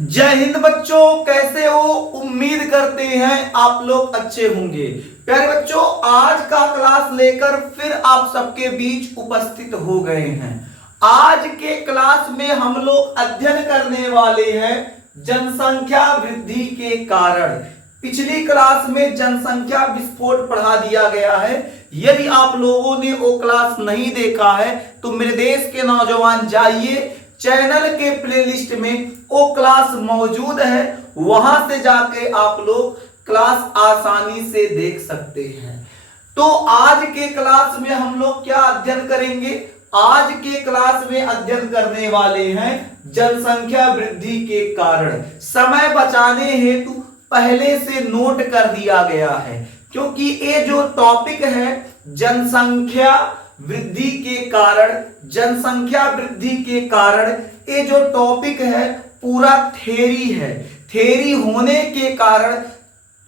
जय हिंद बच्चों, कैसे हो? उम्मीद करते हैं आप लोग अच्छे होंगे। प्यारे बच्चों, आज का क्लास लेकर फिर आप सबके बीच उपस्थित हो गए हैं। आज के क्लास में हम लोग अध्ययन करने वाले हैं जनसंख्या वृद्धि के कारण। पिछली क्लास में जनसंख्या विस्फोट पढ़ा दिया गया है। यदि आप लोगों ने वो क्लास नहीं देखा है तो मेरे देश के नौजवान जाइए, चैनल के प्लेलिस्ट में वो क्लास मौजूद है, वहां से जाके आप लोग क्लास आसानी से देख सकते हैं। तो आज के क्लास में हम लोग क्या अध्ययन करेंगे? आज के क्लास में अध्ययन करने वाले हैं जनसंख्या वृद्धि के कारण। समय बचाने हेतु पहले से नोट कर दिया गया है, क्योंकि ये जो टॉपिक है जनसंख्या वृद्धि के कारण, जनसंख्या वृद्धि के कारण, ये जो टॉपिक है पूरा थ्योरी है। थ्योरी होने के कारण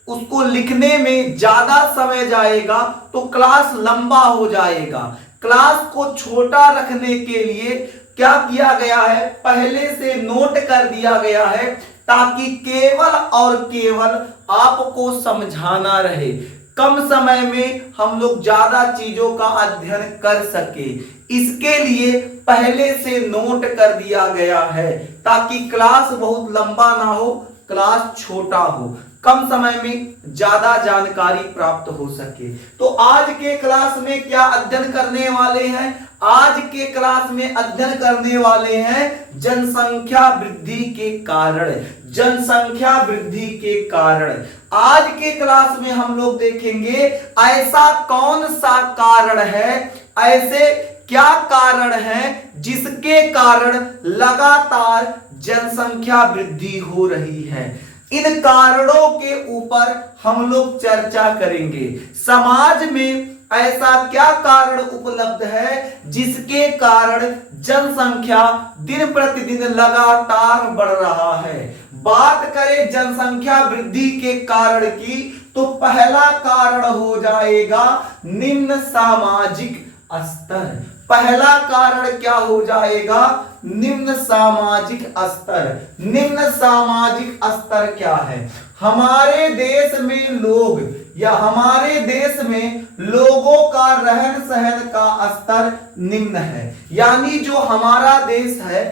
उसको लिखने में ज्यादा समय जाएगा तो क्लास लंबा हो जाएगा। क्लास को छोटा रखने के लिए क्या किया गया है, पहले से नोट कर दिया गया है, ताकि केवल और केवल आपको समझाना रहे। कम समय में हम लोग ज्यादा चीजों का अध्ययन कर सके, इसके लिए पहले से नोट कर दिया गया है, ताकि क्लास बहुत लंबा ना हो, क्लास छोटा हो, कम समय में ज्यादा जानकारी प्राप्त हो सके। तो आज के क्लास में क्या अध्ययन करने वाले हैं? आज के क्लास में अध्ययन करने वाले हैं जनसंख्या वृद्धि के कारण। जनसंख्या वृद्धि के कारण आज के क्लास में हम लोग देखेंगे ऐसा कौन सा कारण है, ऐसे क्या कारण है जिसके कारण लगातार जनसंख्या वृद्धि हो रही है। इन कारणों के ऊपर हम लोग चर्चा करेंगे। समाज में ऐसा क्या कारण उपलब्ध है जिसके कारण जनसंख्या दिन प्रतिदिन लगातार बढ़ रहा है। बात करें जनसंख्या वृद्धि के कारण की, तो पहला कारण हो जाएगा निम्न सामाजिक स्तर। पहला कारण क्या हो जाएगा? निम्न सामाजिक स्तर। निम्न सामाजिक स्तर क्या है? हमारे देश में लोग या हमारे देश में लोगों का रहन सहन का स्तर निम्न है। यानी जो हमारा देश है,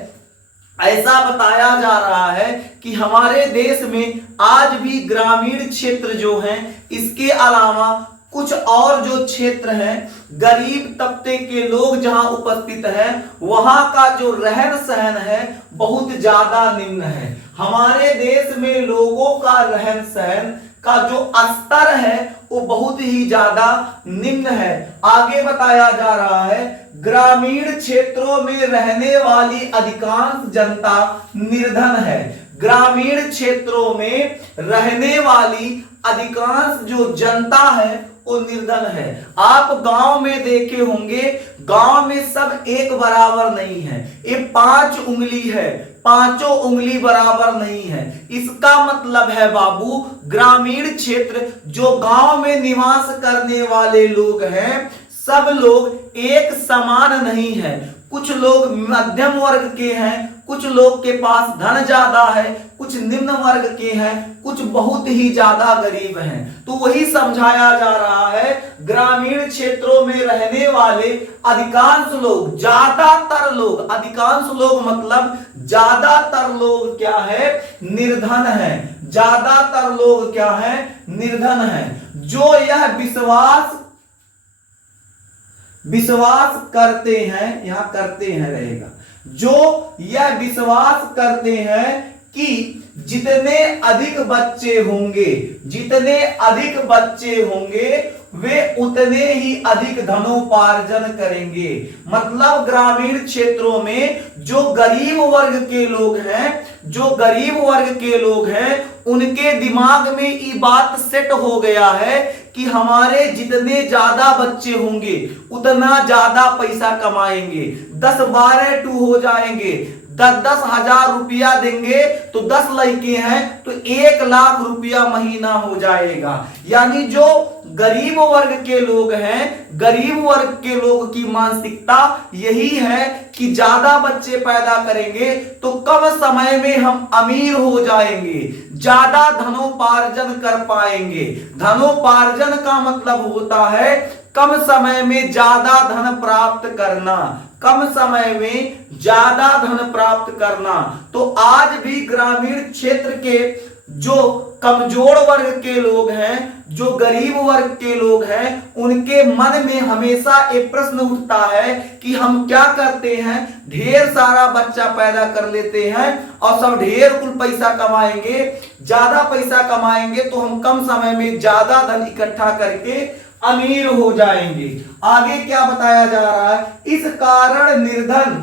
ऐसा बताया जा रहा है कि हमारे देश में आज भी ग्रामीण क्षेत्र जो हैं, इसके अलावा कुछ और जो क्षेत्र हैं, गरीब तबके के लोग जहां उपस्थित हैं, वहां का जो रहन सहन है बहुत ज्यादा निम्न है। हमारे देश में लोगों का रहन सहन का जो स्तर है वो बहुत ही ज्यादा निम्न है। आगे बताया जा रहा है ग्रामीण क्षेत्रों में रहने वाली अधिकांश जनता निर्धन है। ग्रामीण क्षेत्रों में रहने वाली अधिकांश जो जनता है वो निर्धन है। आप गांव में देखे होंगे, गांव में सब एक बराबर नहीं है। ये 5 उंगली है, पांचों उंगली बराबर नहीं है। इसका मतलब है बाबू, ग्रामीण क्षेत्र जो गांव में निवास करने वाले लोग हैं, सब लोग एक समान नहीं है। कुछ लोग मध्यम वर्ग के हैं, कुछ लोग के पास धन ज्यादा है, कुछ निम्न वर्ग के हैं, कुछ बहुत ही ज्यादा गरीब हैं। तो वही समझाया जा रहा है ग्रामीण क्षेत्रों में रहने वाले अधिकांश लोग, ज्यादातर लोग, अधिकांश लोग मतलब ज्यादातर लोग क्या है? निर्धन है। ज्यादातर लोग क्या है? निर्धन है। जो यह विश्वास करते हैं, यहां करते हैं रहेगा, जो यह विश्वास करते हैं कि जितने अधिक बच्चे होंगे, जितने अधिक बच्चे होंगे वे उतने ही अधिक धनोपार्जन करेंगे। मतलब ग्रामीण क्षेत्रों में जो गरीब वर्ग के लोग हैं, जो गरीब वर्ग के लोग हैं, उनके दिमाग में ये बात सेट हो गया है कि हमारे जितने ज्यादा बच्चे होंगे उतना ज्यादा पैसा कमाएंगे। 10-12 टू हो जाएंगे, 10-10 हजार रुपया देंगे तो 10 लड़के हैं तो 1 लाख रुपया महीना हो जाएगा। यानी जो गरीब वर्ग के लोग हैं, गरीब वर्ग के लोग की मानसिकता यही है कि ज्यादा बच्चे पैदा करेंगे तो कम समय में हम अमीर हो जाएंगे, ज्यादा धनोपार्जन कर पाएंगे। धनोपार्जन का मतलब होता है कम समय में ज्यादा धन प्राप्त करना, कम समय में ज्यादा धन प्राप्त करना। तो आज भी ग्रामीण क्षेत्र के जो कमजोर वर्ग के लोग हैं, जो गरीब वर्ग के लोग हैं, उनके मन में हमेशा एक प्रश्न उठता है कि हम क्या करते हैं, ढेर सारा बच्चा पैदा कर लेते हैं और सब ढेर कुल पैसा कमाएंगे, ज्यादा पैसा कमाएंगे तो हम कम समय में ज्यादा धन इकट्ठा करके अमीर हो जाएंगे। आगे क्या बताया जा रहा है, इस कारण निर्धन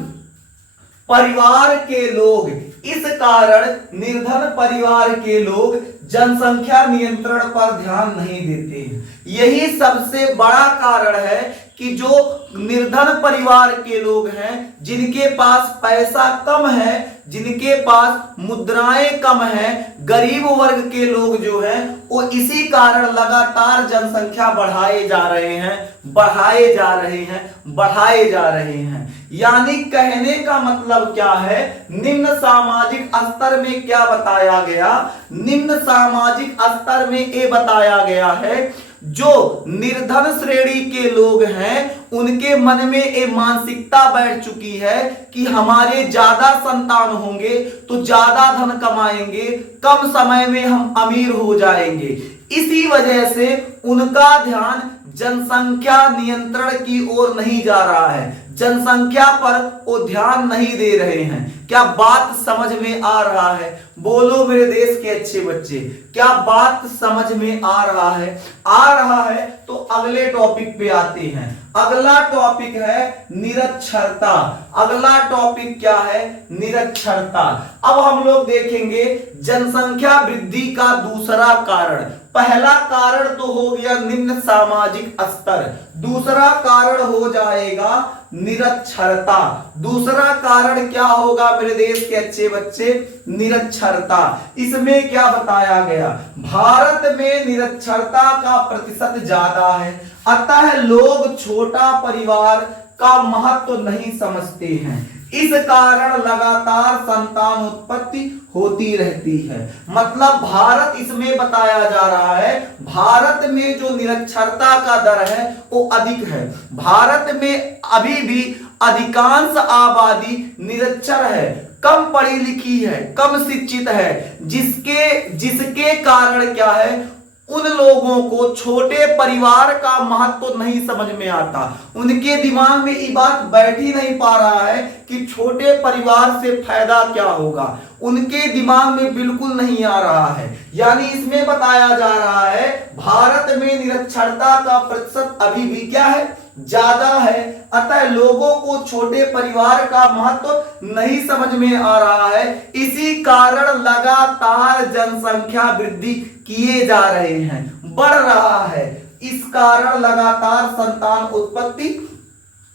परिवार के लोग, इस कारण निर्धन परिवार के लोग जनसंख्या नियंत्रण पर ध्यान नहीं देते हैं। यही सबसे बड़ा कारण है कि जो निर्धन परिवार के लोग हैं, जिनके पास पैसा कम है, जिनके पास मुद्राएं कम हैं, गरीब वर्ग के लोग जो हैं वो इसी कारण लगातार जनसंख्या बढ़ाए जा रहे हैं, बढ़ाए जा रहे हैं, बढ़ाए जा रहे हैं। यानी कहने का मतलब क्या है, निम्न सामाजिक स्तर में क्या बताया गया, निम्न सामाजिक स्तर में ये बताया गया है जो निर्धन श्रेणी के लोग हैं उनके मन में एक मानसिकता बैठ चुकी है कि हमारे ज्यादा संतान होंगे तो ज्यादा धन कमाएंगे, कम समय में हम अमीर हो जाएंगे। इसी वजह से उनका ध्यान जनसंख्या नियंत्रण की ओर नहीं जा रहा है, जनसंख्या पर वो ध्यान नहीं दे रहे हैं। क्या बात समझ में आ रहा है? बोलो मेरे देश के अच्छे बच्चे, क्या बात समझ में आ रहा है? आ रहा है तो अगले टॉपिक पे आते हैं। अगला टॉपिक है निरक्षरता। अगला टॉपिक क्या है? निरक्षरता। अब हम लोग देखेंगे जनसंख्या वृद्धि का दूसरा कारण। पहला कारण तो हो गया निम्न सामाजिक स्तर, दूसरा कारण हो जाएगा निरक्षरता। दूसरा कारण क्या होगा मेरे देश के अच्छे बच्चे? निरक्षरता। इसमें क्या बताया गया, भारत में निरक्षरता का प्रतिशत ज्यादा है, अतः लोग छोटा परिवार का महत्व नहीं समझते हैं। इस कारण लगातार संतान उत्पत्ति होती रहती है। मतलब भारत, इसमें बताया जा रहा है भारत में जो निरक्षरता का दर है वो अधिक है। भारत में अभी भी अधिकांश आबादी निरक्षर है, कम पढ़ी लिखी है, कम शिक्षित है, जिसके कारण क्या है, उन लोगों को छोटे परिवार का महत्व नहीं समझ में आता। उनके दिमाग में ये बात बैठ ही नहीं पा रहा है कि छोटे परिवार से फायदा क्या होगा, उनके दिमाग में बिल्कुल नहीं आ रहा है। यानी इसमें बताया जा रहा है भारत में निरक्षरता का प्रतिशत अभी भी क्या है, ज्यादा है, अतः लोगों को छोटे परिवार का महत्व नहीं समझ में आ रहा है। इसी कारण लगातार जनसंख्या वृद्धि किए जा रहे हैं, बढ़ रहा है। इस कारण लगातार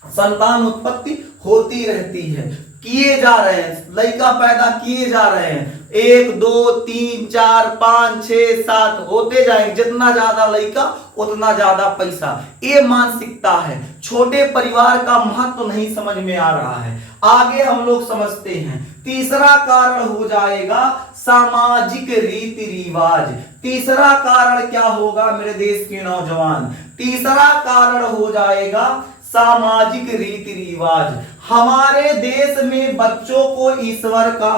संतान उत्पत्ति होती रहती है, किए जा रहे हैं, लड़का पैदा किए जा रहे हैं। 1 2 3 4 5 6 7 होते जाएंगे, जितना ज्यादा लड़का उतना ज्यादा पैसा। ये मानसिकता है, छोटे परिवार का महत्व नहीं समझ में आ रहा है। आगे हम लोग समझते हैं। तीसरा कारण हो जाएगा सामाजिक रीति रिवाज। तीसरा कारण क्या होगा मेरे देश के नौजवान? तीसरा कारण हो जाएगा सामाजिक रीति रिवाज। हमारे देश में बच्चों को ईश्वर का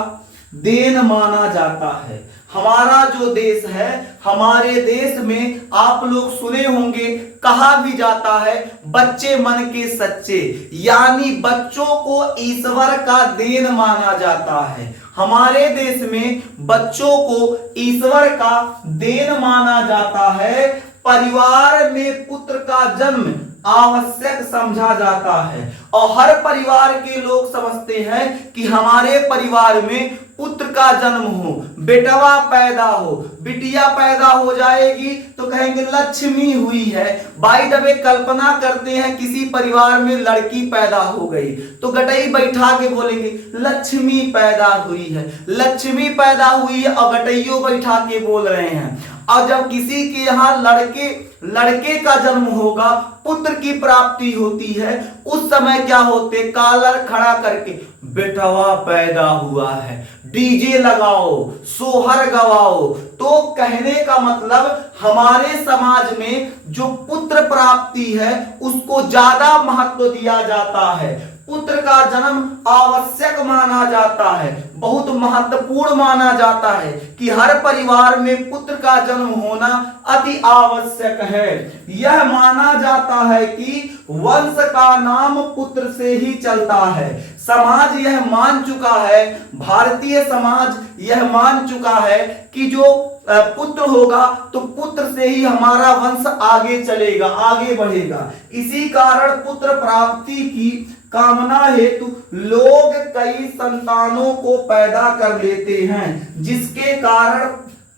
देन माना जाता है। हमारा जो देश है, हमारे देश में आप लोग सुने होंगे, कहा भी जाता है बच्चे मन के सच्चे, यानी बच्चों को ईश्वर का देन माना जाता है। हमारे देश में बच्चों को ईश्वर का देन माना जाता है। परिवार में पुत्र का जन्म आवश्यक समझा जाता है और हर परिवार के लोग समझते हैं कि हमारे परिवार में पुत्र का जन्म हो, बेटवा पैदा हो, बिटिया पैदा हो जाएगी तो कहेंगे लक्ष्मी हुई है। बाय द वे कल्पना करते हैं किसी परिवार में लड़की पैदा हो गई तो गटई बैठा के बोलेंगे लक्ष्मी पैदा हुई है, लक्ष्मी पैदा हुई है और गटइयों बैठा के बोल रहे हैं। और जब किसी के यहाँ लड़के का जन्म होगा, पुत्र की प्राप्ति होती है, उस समय क्या होते, कॉलर खड़ा करके बेटवा पैदा हुआ है, डीजे लगाओ, सोहर गवाओ। तो कहने का मतलब हमारे समाज में जो पुत्र प्राप्ति है उसको ज्यादा महत्व दिया जाता है। पुत्र का जन्म आवश्यक माना जाता है, बहुत महत्वपूर्ण माना जाता है कि हर परिवार में पुत्र का जन्म होना अति आवश्यक है। यह माना जाता है कि वंश का नाम पुत्र से ही चलता है। समाज यह मान चुका है, भारतीय समाज यह मान चुका है कि जो पुत्र होगा तो पुत्र से ही हमारा वंश आगे चलेगा, आगे बढ़ेगा। इसी कारण पुत्र प्राप्ति की कामना हेतु लोग कई संतानों को पैदा कर लेते हैं, जिसके कारण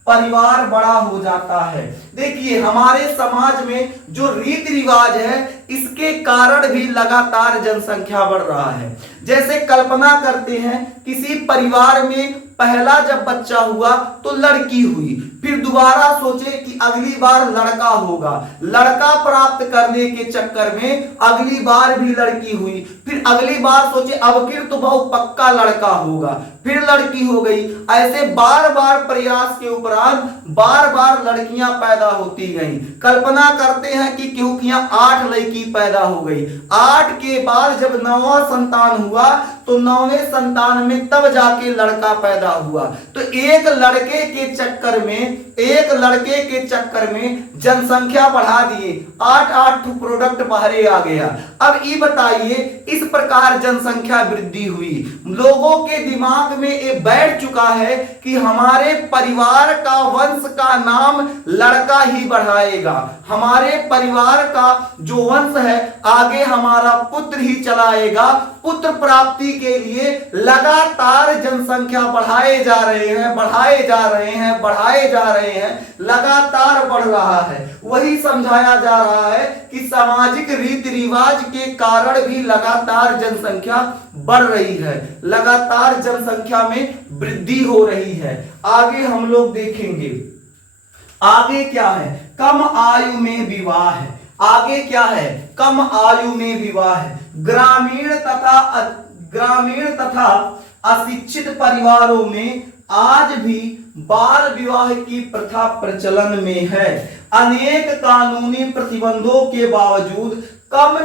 परिवार बड़ा हो जाता है। देखिए हमारे समाज में जो रीति रिवाज है इसके कारण भी लगातार जनसंख्या बढ़ रहा है। जैसे कल्पना करते हैं किसी परिवार में पहला जब बच्चा हुआ तो लड़की हुई, फिर दोबारा सोचे कि अगली बार लड़का होगा, लड़का प्राप्त करने के चक्कर में अगली बार भी लड़की हुई, फिर अगली बार सोचे अब फिर तो बहुत पक्का लड़का होगा, फिर लड़की हो गई। ऐसे बार बार प्रयास के उपरांत बार बार लड़कियां पैदा होती गईं। कल्पना करते हैं कि क्यों 8 लड़की पैदा हो गई। 8 के बाद जब 9वां संतान हुआ तो 9वें संतान में तब जाके लड़का पैदा हुआ। तो एक लड़के के चक्कर में जनसंख्या बढ़ा दिए, 8 प्रोडक्ट बाहरे आ गया। अब ये बताइए इस प्रकार जनसंख्या वृद्धि हुई, लोगों के दिमाग में ये बैठ चुका है कि हमारे परिवार का वंश का नाम लड़का ही बढ़ाएगा, हमारे परिवार का जो वंश है आगे हमारा पुत्र ही चलाएगा। पुत्र प्राप्ति के लिए लगातार जनसंख्या बढ़ाए जा रहे हैं, लगातार बढ़ रहा है। वही समझाया जा रहा है कि सामाजिक रीति रिवाज के कारण भी लगातार जनसंख्या बढ़ रही है, लगातार जनसंख्या में वृद्धि हो रही है। आगे हम लोग देखेंगे, आगे क्या है, कम आयु में विवाह है। आगे क्या है, कम आयु में विवाह है। ग्रामीण तथा अशिक्षित परिवारों में आज भी बाल विवाह की प्रथा प्रचलन में है। अनेक कानूनी प्रतिबंधों के बावजूद कम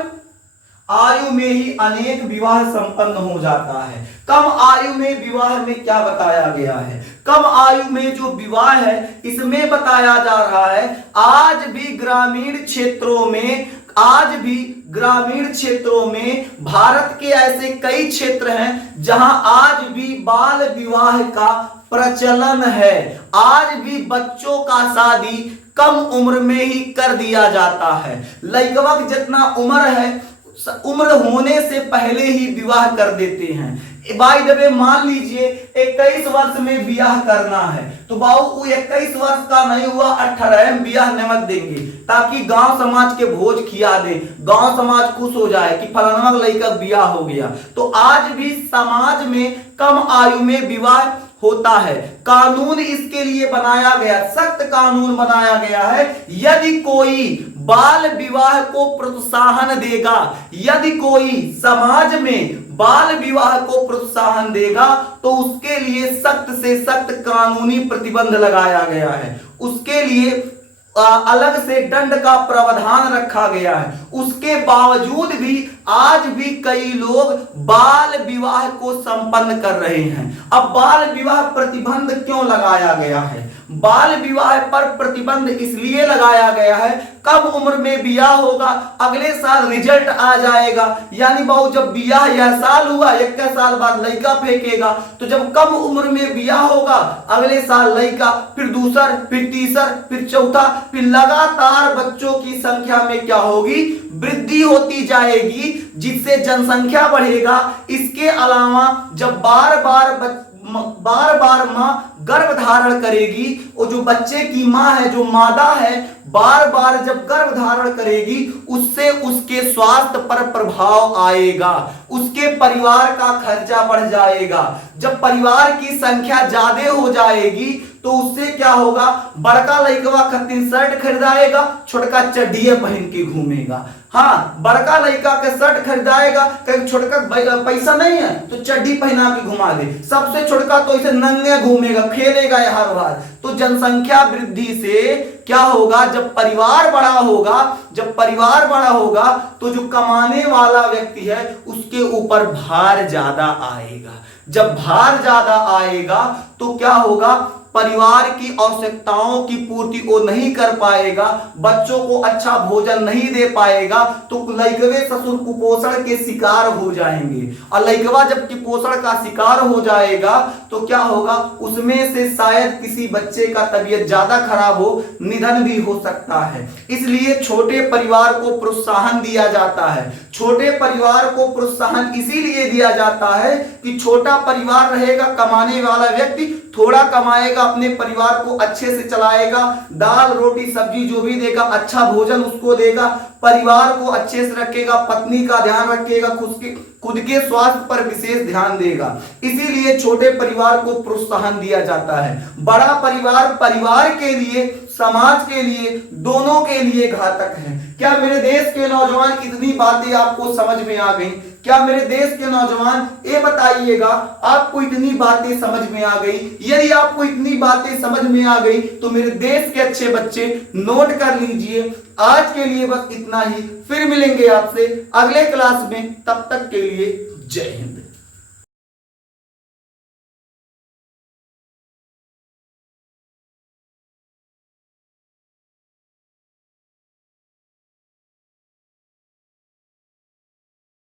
आयु में ही अनेक विवाह संपन्न हो जाता है। कम आयु में विवाह में क्या बताया गया है, कम आयु में जो विवाह है इसमें बताया जा रहा है आज भी ग्रामीण क्षेत्रों में भारत के ऐसे कई क्षेत्र हैं जहां आज भी बाल विवाह का प्रचलन है। आज भी बच्चों का शादी कम उम्र में ही कर दिया जाता है। लड़कवा की जितना उम्र है उम्र होने से पहले ही विवाह कर देते हैं। बाय द वे मान लीजिए 21 वर्ष में विवाह करना है तो बाबू 21 वर्ष का नहीं हुआ 18 में विवाह निमत देंगे ताकि गांव समाज के भोज खिया दे, गांव समाज खुश हो जाए कि फलाना लड़का विवाह हो गया। तो आज भी समाज में कम आयु में विवाह होता है। कानून इसके लिए बनाया गया, सख्त कानून बनाया गया है। यदि कोई बाल विवाह को प्रोत्साहन देगा, यदि कोई समाज में बाल विवाह को प्रोत्साहन देगा तो उसके लिए सख्त से सख्त कानूनी प्रतिबंध लगाया गया है, उसके लिए अलग से दंड का प्रावधान रखा गया है। उसके बावजूद भी आज भी कई लोग बाल विवाह को संपन्न कर रहे हैं। अब बाल विवाह प्रतिबंध क्यों लगाया गया है? बाल विवाह पर प्रतिबंध इसलिए लगाया गया है, कम उम्र में बियाह होगा, अगले साल रिजल्ट आ जाएगा, यानी बहु जब बियाह यह साल हुआ 21 साल बाद लड़का फेंकेगा, तो जब कम उम्र में बियाह होगा अगले साल लड़का, फिर दूसर, फिर तीसर, फिर चौथा, फिर लगातार बच्चों की संख्या में क्या होगी, वृद्धि होती जाएगी, जिससे जनसंख्या बढ़ेगा। इसके अलावा जब बार बार बार बार माँ गर्भ धारण करेगी और जो बच्चे की माँ है, जो मादा है, बार बार जब गर्भ धारण करेगी उससे उसके स्वास्थ्य पर प्रभाव आएगा, उसके परिवार का खर्चा बढ़ जाएगा। जब परिवार की संख्या ज्यादा हो जाएगी तो उससे क्या होगा, बड़का लड़का खातिर शर्ट खरीदाएगा, छोटका चड्डिया पहन के घूमेगा। हाँ, बड़का लड़का के शर्ट खरीदाएगा, कहीं छोटका पैसा नहीं है तो चड्डी पहना के घुमा दे, सबसे छोटका तो इसे नंगे घूमेगा, खेलेगा हर बार। तो जनसंख्या वृद्धि से क्या होगा, जब परिवार बड़ा होगा, जब परिवार बड़ा होगा तो जो कमाने वाला व्यक्ति है उसके ऊपर भार ज्यादा आएगा। जब भार ज्यादा आएगा तो क्या होगा, परिवार की आवश्यकताओं की पूर्ति वो नहीं कर पाएगा, बच्चों को अच्छा भोजन नहीं दे पाएगा, तो लइकवे ससुर कुपोषण के शिकार हो जाएंगे। और लइकवा जब कुपोषण का शिकार हो जाएगा तो क्या होगा, उसमें से शायद किसी बच्चे का तबीयत ज्यादा खराब हो, निधन भी हो सकता है। इसलिए छोटे परिवार को प्रोत्साहन दिया जाता है। छोटे परिवार को प्रोत्साहन इसीलिए दिया जाता है कि छोटा परिवार रहेगा, कमाने वाला व्यक्ति थोड़ा कमाएगा, अपने परिवार को अच्छे से चलाएगा, दाल रोटी सब्जी जो भी देगा, अच्छा भोजन उसको देगा, परिवार को अच्छे से रखेगा, पत्नी का ध्यान रखेगा, खुद के स्वास्थ्य पर विशेष ध्यान देगा। इसीलिए छोटे परिवार को प्रोत्साहन दिया जाता है। बड़ा परिवार परिवार के लिए, समाज के लिए, दोनों के लिए घातक है। क्या मेरे देश के नौजवान इतनी बातें आपको समझ में आ गई? क्या मेरे देश के नौजवान ये बताइएगा, आपको इतनी बातें समझ में आ गई? यदि आपको इतनी बातें समझ में आ गई तो मेरे देश के अच्छे बच्चे नोट कर लीजिए। आज के लिए बस इतना ही, फिर मिलेंगे आपसे अगले क्लास में, तब तक के लिए जय हिंद।